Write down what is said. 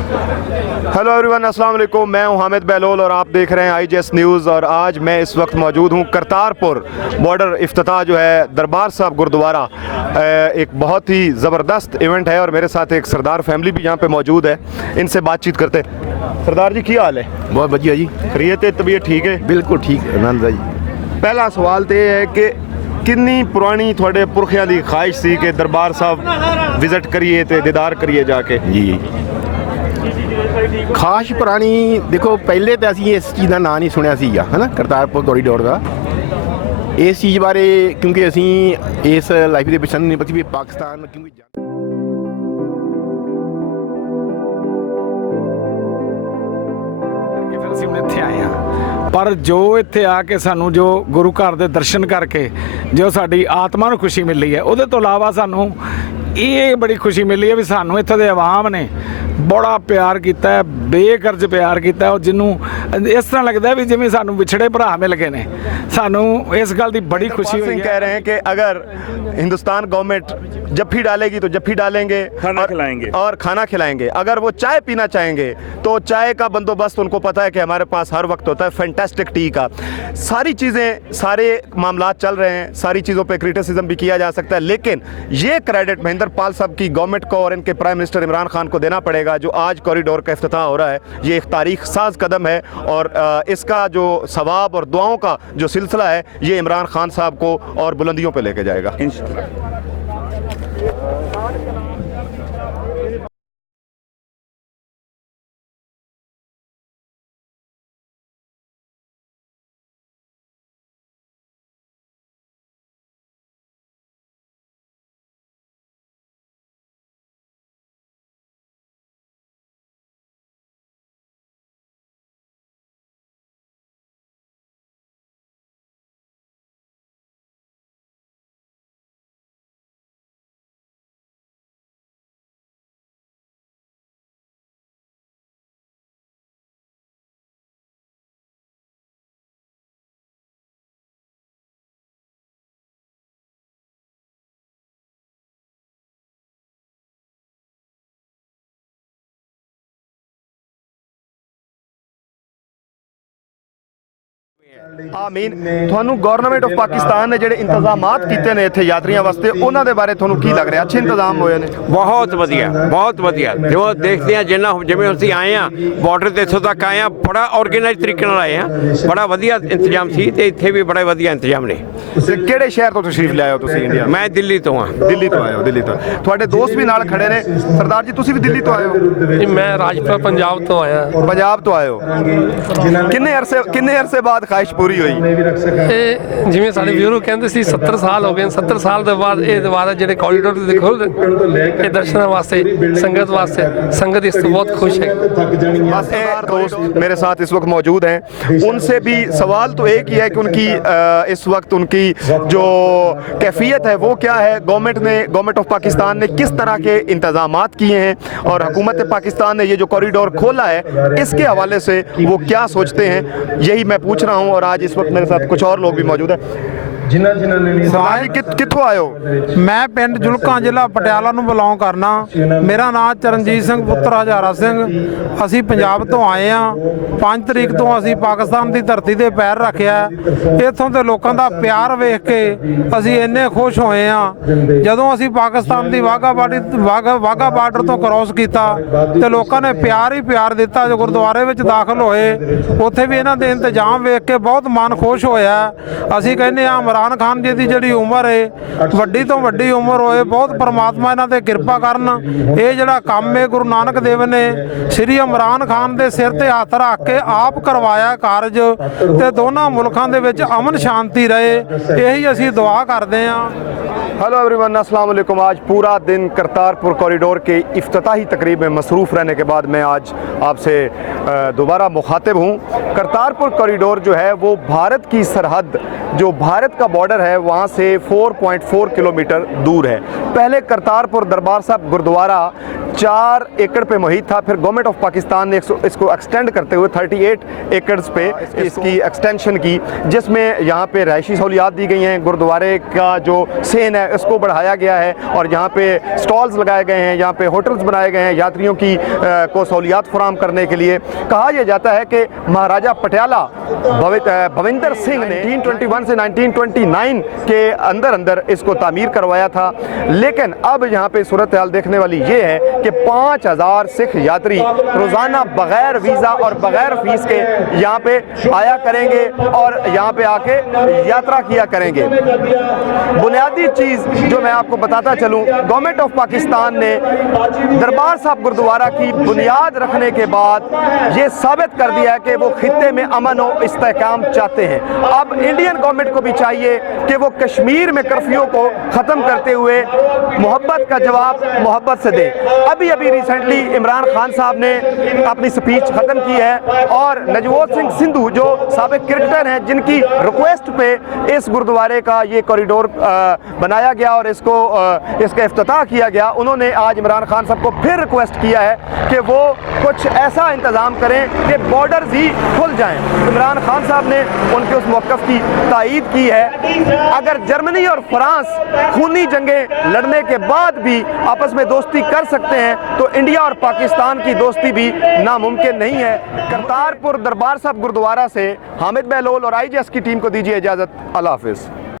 Hello everyone, अस्सलाम वालेकुम। मैं हूं हामिद बहलोल और आप देख रहे हैं IGS न्यूज़। और आज मैं इस वक्त मौजूद हूं करतारपुर बॉर्डर इफ्तिताह जो है दरबार साहब गुरुद्वारा। एक बहुत ही ज़बरदस्त इवेंट है और मेरे साथ एक सरदार फैमिली भी यहाँ पे मौजूद है। इनसे बातचीत करते। सरदार जी, क्या हाल है? बहुत बढ़िया जी। खैरियत है? तबीयत ठीक है? बिल्कुल ठीक है आनंद जी। पहला सवाल तो यह है कि किन्नी पुरानी थोड़े पुरखियां दी ख्वाहिश सी कि दरबार साहब विजिट करिए ते दीदार करिए जाके? जी ਖਾਸ ਪੁਰਾਣੀ ਦੇਖੋ, ਪਹਿਲੇ ਤਾਂ ਅਸੀਂ ਇਸ ਚੀਜ਼ ਦਾ ਨਾਂ ਨਹੀਂ ਸੁਣਿਆ ਸੀਗਾ, ਹੈ ਨਾ, ਕਰਤਾਰਪੁਰ ਕੋਰੀਡੋਰ ਦਾ। ਇਸ ਚੀਜ਼ ਬਾਰੇ ਕਿਉਂਕਿ ਅਸੀਂ ਇਸ ਲਾਈਫ ਦੇ ਵਿੱਚ ਨਹੀਂ ਪਤਾ ਵੀ ਪਾਕਿਸਤਾਨ ਕਿਉਂਕਿ ਫਿਰ ਅਸੀਂ ਹੁਣ ਇੱਥੇ ਆਏ ਹਾਂ। ਪਰ ਜੋ ਇੱਥੇ ਆ ਕੇ ਸਾਨੂੰ ਜੋ ਗੁਰੂ ਘਰ ਦੇ ਦਰਸ਼ਨ ਕਰਕੇ ਜੋ ਸਾਡੀ ਆਤਮਾ ਨੂੰ ਖੁਸ਼ੀ ਮਿਲੀ ਹੈ, ਉਹਦੇ ਤੋਂ ਇਲਾਵਾ ਸਾਨੂੰ ਇਹ ਬੜੀ ਖੁਸ਼ੀ ਮਿਲੀ ਹੈ ਵੀ ਸਾਨੂੰ ਇੱਥੇ ਦੇ ਆਵਾਮ ਨੇ ਬੜਾ ਪਿਆਰ ਕੀਤਾ ਹੈ, ਬੇਗਰਜ਼ ਪਿਆਰ ਕੀਤਾ ਹੈ। ਉਹ ਜਿਹਨੂੰ ਇਸ ਤਰ੍ਹਾਂ ਲੱਗਦਾ ਵੀ ਜਿਵੇਂ ਸਾਨੂੰ ਵਿਛੜੇ ਭਰਾ ਮਿਲ ਗਏ ਨੇ। ਸਾਨੂੰ ਇਸ ਗੱਲ ਦੀ ਬੜੀ खुशी हुई है। कह रहे हैं कि अगर हिंदुस्तान गवर्नमेंट जफ्फी डालेगी तो जफ्फी डालेंगे, खाना खिलाएंगे और खाना खिलाएंगे। अगर वो चाय पीना चाहेंगे तो चाय का बंदोबस्त उनको पता है कि हमारे पास हर वक्त होता है, फैंटास्टिक टी का। सारी चीज़ें, सारे मामलात चल रहे हैं, सारी चीज़ों पे क्रिटिसिज्म भी किया जा सकता है, लेकिन ये क्रेडिट महेंद्र पाल साहब की गवर्नमेंट को और इनके प्राइम मिनिस्टर इमरान खान को देना पड़ेगा। जो आज कॉरिडोर का इफ्तिताह हो रहा है, ये एक तारीख साज कदम है और इसका जो सवाब और दुआओं का जो सिलसिला है, ये इमरान खान साहब को और बुलंदियों पे लेके जाएगा इंशाअल्लाह। ਆਮੀਨ। ਤੁਹਾਨੂੰ ਗਵਰਨਮੈਂਟ ਆਫ ਪਾਕਿਸਤਾਨ ਨੇ ਜਿਹੜੇ ਇੰਤਜ਼ਾਮਾਤ ਕੀਤੇ ਨੇ ਇੱਥੇ ਯਾਤਰੀਆਂ ਵਾਸਤੇ, ਉਹਨਾਂ ਦੇ ਬਾਰੇ ਤੁਹਾਨੂੰ ਕੀ ਲੱਗ ਰਿਹਾ? ਅੱਛੇ ਇੰਤਜ਼ਾਮ ਹੋਏ ਨੇ? ਬਹੁਤ ਵਧੀਆ, ਬਹੁਤ ਵਧੀਆ। ਜੋ ਦੇਖਦੇ ਆ ਜਿਵੇਂ ਅਸੀਂ ਆਏ ਆ ਬਾਰਡਰ ਤੇ ਇੱਥੋਂ ਤੱਕ ਆਏ ਆ, ਬੜਾ ਆਰਗੇਨਾਈਜ਼ ਤਰੀਕੇ ਨਾਲ ਆਏ ਆ, ਬੜਾ ਵਧੀਆ ਇੰਤਜ਼ਾਮ ਸੀ ਤੇ ਇੱਥੇ ਵੀ ਬੜਾ ਵਧੀਆ ਇੰਤਜ਼ਾਮ ਨੇ। ਤੇ ਕਿਹੜੇ ਸ਼ਹਿਰ ਤੋਂ ਤਸ਼ਰੀਫ ਲਿਆਏ ਹੋ ਤੁਸੀਂ ਇੰਡੀਆ? ਮੈਂ ਦਿੱਲੀ ਤੋਂ ਆ। ਦਿੱਲੀ ਤੋਂ ਆਏ ਹੋ? ਦਿੱਲੀ ਤੋਂ। ਤੁਹਾਡੇ ਦੋਸਤ ਵੀ ਨਾਲ ਖੜੇ ਨੇ। ਸਰਦਾਰ ਜੀ, ਤੁਸੀਂ ਵੀ ਦਿੱਲੀ ਤੋਂ ਆਏ ਹੋ? ਮੈਂ ਰਾਜਪੁਰਾ ਪੰਜਾਬ ਤੋਂ ਆਇਆ। ਪੰਜਾਬ ਤੋਂ ਆਏ ਹੋ? ਕਿੰਨੇ ਅਰਸੇ ਬਾਅਦ ख्वाहिश पूरी हुई? ਇਹ ਜਿਵੇਂ ਸਾਡੇ ਵੀਰੋ ਕਹਿੰਦੇ ਸੀ 70 ਸਾਲ ਹੋ ਗਏ। 70 ਸਾਲ ਦੇ ਬਾਅਦ ਇਹ ਦੁਬਾਰਾ ਜਿਹੜੇ ਕੋਰੀਡੋਰ ਦੇਖੋ ਇਹ ਦਰਸ਼ਨਾਂ ਵਾਸਤੇ, संगत वास्ते, संगत इस बहुत खुश है। बस दोस्त मेरे साथ इस वक्त मौजूद हैं, उनसे भी सवाल तो एक ही है कि उनकी इस वक्त उनकी जो कैफियत है वो क्या है। गवर्नमेंट ऑफ पाकिस्तान ने किस तरह के इंतजामात किए हैं और हुकूमत पाकिस्तान ने ये जो कॉरिडोर खोला है इसके हवाले से वो क्या सोचते हैं, यही मैं पूछ रहा हूँ। और आज इस वक्त मेरे साथ कुछ और लोग भी मौजूद हैं। सरदार जी, कित्थों आए हो? मैं पिंड जुलका ਜ਼ਿਲ੍ਹਾ ਪਟਿਆਲਾ ਨੂੰ ਬਿਲੋਂਗ ਕਰਨਾ। ਮੇਰਾ ਨਾਮ ਚਰਨਜੀਤ ਸਿੰਘ ਪੁੱਤਰ ਹਜ਼ਾਰਾ ਸਿੰਘ। ਅਸੀਂ ਪੰਜਾਬ ਤੋਂ ਆਏ ਆ। 5 ਤਰੀਕ ਤੋਂ ਅਸੀਂ ਪਾਕਿਸਤਾਨ ਦੀ ਧਰਤੀ ਤੇ ਪੈਰ ਰੱਖਿਆ। ਇੱਥੋਂ ਦੇ ਲੋਕਾਂ ਦਾ ਪਿਆਰ ਵੇਖ ਕੇ ਅਸੀਂ ਇੰਨੇ ਖੁਸ਼ ਹੋਏ ਆ। ਜਦੋਂ ਅਸੀਂ ਪਾਕਿਸਤਾਨ ਦੀ ਵਾਘਾ ਬਾਰਡਰ ਤੋਂ ਕ੍ਰੋਸ ਕੀਤਾ ਤੇ ਲੋਕਾਂ ਨੇ ਪਿਆਰ ਹੀ ਪਿਆਰ ਦਿੱਤਾ। ਜੋ ਗੁਰਦੁਆਰੇ ਵਿੱਚ ਦਾਖਲ ਹੋਏ ਉੱਥੇ ਵੀ ਇਹਨਾਂ ਦੇ ਇੰਤਜ਼ਾਮ ਵੇਖ ਕੇ ਬਹੁਤ ਮਨ ਖੁਸ਼ ਹੋਇਆ। ਅਸੀਂ ਕਹਿੰਦੇ ਆ ਇਮਰਾਨ ਖਾਨ ਜੀ ਦੀ ਜਿਹੜੀ ਉਮਰ ਹੈ ਵੱਡੀ ਤੋਂ ਵੱਡੀ ਉਮਰ ਹੋਏ, ਬਹੁਤ ਪਰਮਾਤਮਾ ਇਹਨਾਂ ਤੇ ਕਿਰਪਾ ਕਰਨ। ਇਹ ਜਿਹੜਾ ਕੰਮ ਹੈ ਗੁਰੂ ਨਾਨਕ ਦੇਵ ਨੇ ਸ੍ਰੀ ਇਮਰਾਨ ਖਾਨ ਦੇ ਸਿਰ ਤੇ ਹੱਥ ਰੱਖ ਕੇ ਆਪ ਕਰਵਾਇਆ ਕਾਰਜ ਤੇ ਦੋਨਾਂ ਮੁਲਕਾਂ ਦੇ ਵਿੱਚ ਅਮਨ ਸ਼ਾਂਤੀ ਰਹੇ, ਇਹੀ ਅਸੀਂ ਦੁਆ ਕਰਦੇ ਹਾਂ। हेलो एवरीवन, अस्सलाम वालेकुम। आज पूरा दिन करतारपुर कॉरिडोर के इफ्तिताही तकरीब में मसरूफ़ रहने के बाद मैं आज आपसे दोबारा मुखातिब हूँ। करतारपुर कॉरिडोर जो है वो भारत की सरहद, जो भारत का बॉर्डर है वहाँ से 4.4 किलोमीटर दूर है। पहले करतारपुर दरबार साहब गुरुद्वारा 4 एकड़ पे मुहित था, फिर गवर्नमेंट ऑफ पाकिस्तान ने इसको एक्सटेंड करते हुए 38 एकड़ पे इसकी एक्सटेंशन की, जिसमें यहाँ पे रहायशी सहूलियात दी गई हैं, गुरुद्वारे का जो सेन है उसको बढ़ाया गया है और यहाँ पे स्टॉल्स लगाए गए हैं, यहाँ पे होटल्स बनाए गए हैं यात्रियों की को सहूलियात फराहम करने के लिए। कहा यह जाता है कि महाराजा पटियाला भविंदर सिंह ने 1921 से 1929 के अंदर इसको तामीर करवाया था। लेकिन अब यहाँ पे सूरत हाल देखने वाली ये है कि 5000 सिख यात्री रोज़ाना बगैर वीज़ा और बगैर फीस के यहाँ पे आया करेंगे और यहाँ पे आके यात्रा किया करेंगे। बुनियादी चीज़ जो मैं आपको बताता चलूँ, गवर्नमेंट ऑफ पाकिस्तान ने दरबार साहब गुरुद्वारा की बुनियाद रखने के बाद ये साबित कर दिया है कि वो खित्ते में अमन और इस्तेहकाम चाहते हैं। अब इंडियन गवर्नमेंट को भी चाहिए कि वो कश्मीर में कर्फ्यू को ख़त्म करते हुए मोहब्बत का जवाब मोहब्बत से दे। अभी रिसेंटली इमरान खान साहब ने अपनी स्पीच ख़त्म की है और नवजोत सिंह सिद्धू जो साबिक क्रिकेटर हैं, जिनकी रिक्वेस्ट पे इस गुरुद्वारे का ये कॉरिडोर बनाया गया और इसका इफ्तिताह किया गया, उन्होंने आज इमरान खान साहब को फिर रिक्वेस्ट किया है कि वो कुछ ऐसा इंतज़ाम करें कि बॉर्डर्स ही खुल जाएं। इमरान खान साहब ने उनके उस मौक़िफ़ की तायीद की है। अगर जर्मनी और फ्रांस खूनी जंगें लड़ने के बाद भी आपस में दोस्ती कर सकते हैं तो इंडिया और पाकिस्तान की दोस्ती भी नामुमकिन नहीं है। करतारपुर दरबार साहब गुरुद्वारा से हामिद बहलोल और IJS की टीम को दीजिए इजाज़त। अल्लाह हाफ़िज़।